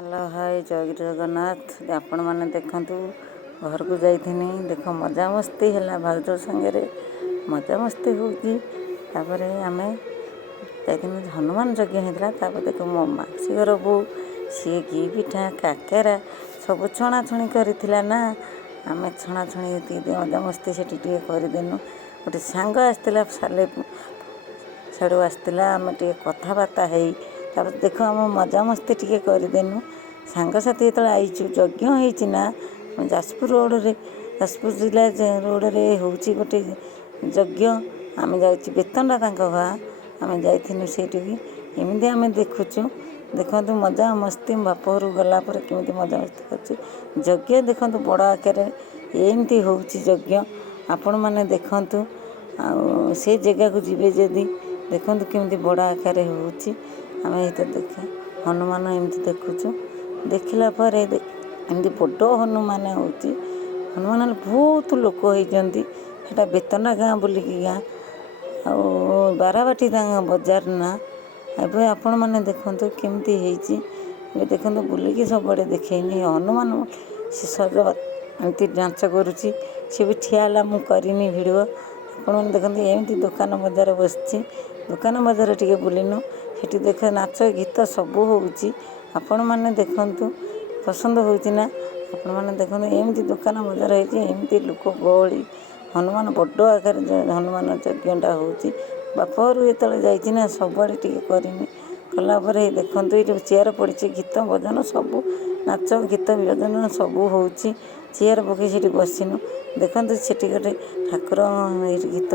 hello hi जय जगन्नाथ आपण मैंने देखु घर को जाइथिनी देख मजा मस्ती है भाउज संगे मजा मस्ती होपर आम जाइथिनी हनुमान यज्ञ होता देख मो मासी घर बो सी घी पिठा काकेरा सब छणाछुणी करथिला ना आम छणाछुणी मजा मस्ती से करदेनु गोटे सांग आसला साले साड़ू आसला आम टे कथबार्ता है देख आम मजा मस्ती टी करदेनु सांगसाथी जो आईचु यज्ञ होना जाजपुर रोड रे जाजपुर जिला रोड रे होची गोटे यज्ञ आम जा बेतनटा घा आम जाइनु से एमती आम देखुचु देखु मजा मस्ती बापर गलापर केमी मजा मस्ती कर यज्ञ देखु बड़ आकार एमती होची यज्ञ आपण मैंने देखु से जगह को जीवे जदि देखु केमी बड़ आकार होची आम ये देख हनुमान एमती देखुचु देखला पर एमती बड़ हनुमान होची हनुमान बहुत लोक होती है बेतना गाँ बुलिकी गाँ आ बाराबाटी बजार ना एवं आपण मैंने देखु केमती देखु बुलिकी सब देखनी हनुमान से सज एमती डांस करुच्ची सी भी ठियाला मु करनी भिड आपण मैंने देखते एमती दुकान बजार बसची दुकान बजार टे बुलिनु से देख नाच गीत सब होची आपण मैंने देखु पसंद होना आपण मैंने देखु एमती दुकान बजार होमती लोक गहली हनुमान बड़ आकार हनुमान यज्ञटा होची बापर जो जाइना सबुआड़े टे करनी कलापर देखु ये चेयर पड़ी गीत भजन सब नाच गीत भजन सब होची चेयर पकई से बसिनु देखते से गोटे ठाकुर गीत